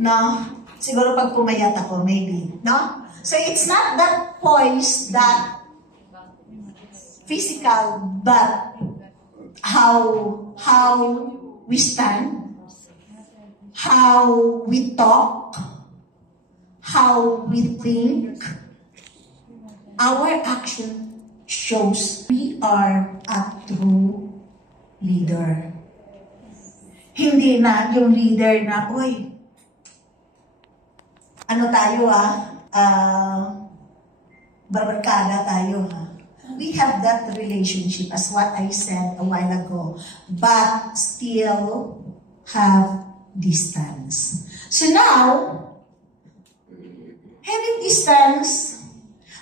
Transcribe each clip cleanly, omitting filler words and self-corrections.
No? Siguro pag pumayat ako, maybe. No? So it's not that poise, that physical, but how we stand, how we talk, how we think. Our action shows we are a true leader. Hindi na yung leader na, uy, ano tayo barbarkada tayo We have that relationship as what I said a while ago, but still have distance. So now, having distance,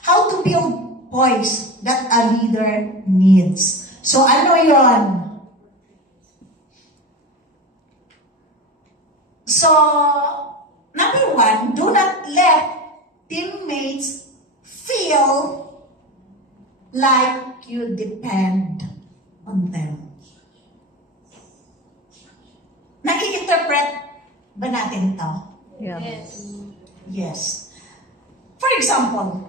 how to build poise that a leader needs. So ano yon? So, number one, do not let teammates feel like you depend on them. Nai-interpret ba natin to? Yeah. Yes. Yes. For example,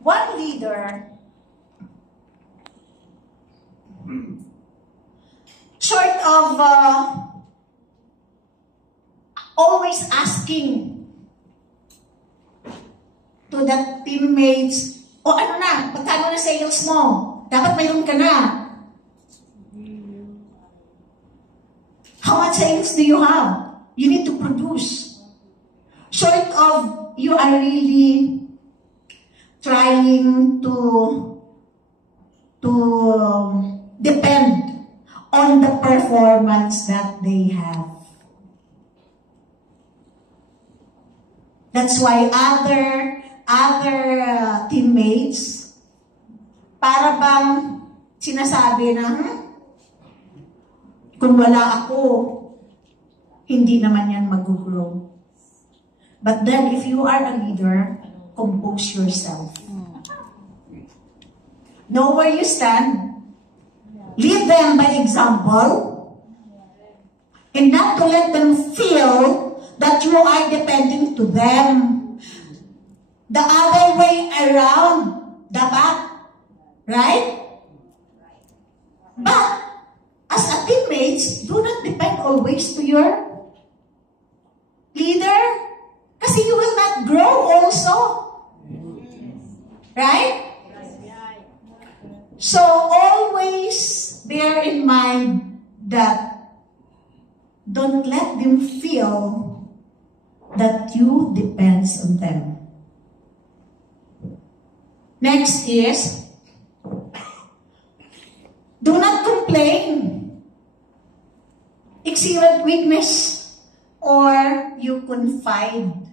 one leader short of always asking to the teammates, o ano na, pagkano na sales mo? Dapat mayroon ka na. How much sales do you have? You need to produce. Short of you are really trying to depend on the performance that they have. That's why other teammates, para bang sinasabi na, kung wala ako, hindi naman yan mag-grow. But then, if you are a leader, compose yourself. Know where you stand. Lead them by example. And not to let them feel that you are depending to them. The other way around, dapat. Right? But, as a teammates, do not depend always to your leader. Kasi you will not grow also. Right? So, always bear in mind that don't let them feel that you depends on them. Next is, do not complain, exhibit weakness, or you confide.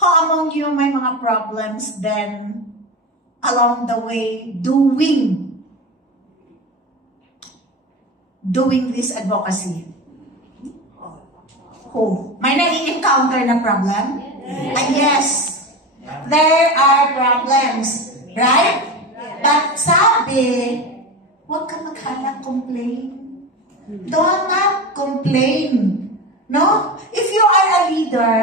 How among you may mga problems, then along the way doing this advocacy? Who? May nai-encounter na problem? Yes. There are problems. Right? But sabi, huwag ka maghanap complain. Do not complain. No? If you are a leader,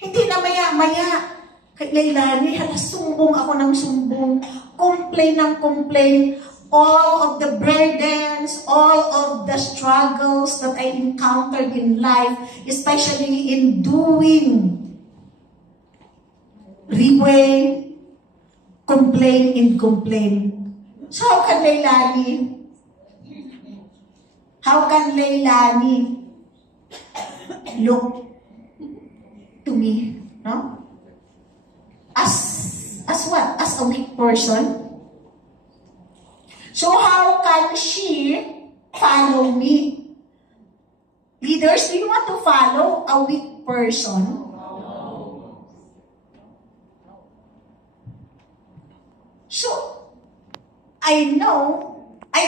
hindi na maya-maya, kay Leilani, sumbong ako ng sumbong, complain ng complain, all of the burdens, all of the struggles that I encountered in life, especially in doing Riway, complain and complain. So how can Leilani look to me, no? As what? As a weak person? So how can she follow me? Leaders, do you want to follow a weak person? So, I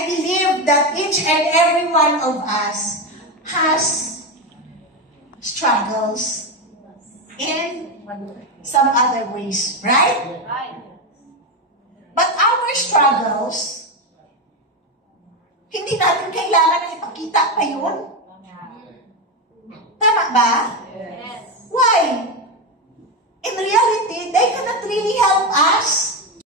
believe that each and every one of us has struggles in some other ways, right? Right. But our struggles, hindi natin kailangan na ipakita pa yun. ba? Why? In reality, they cannot really help us.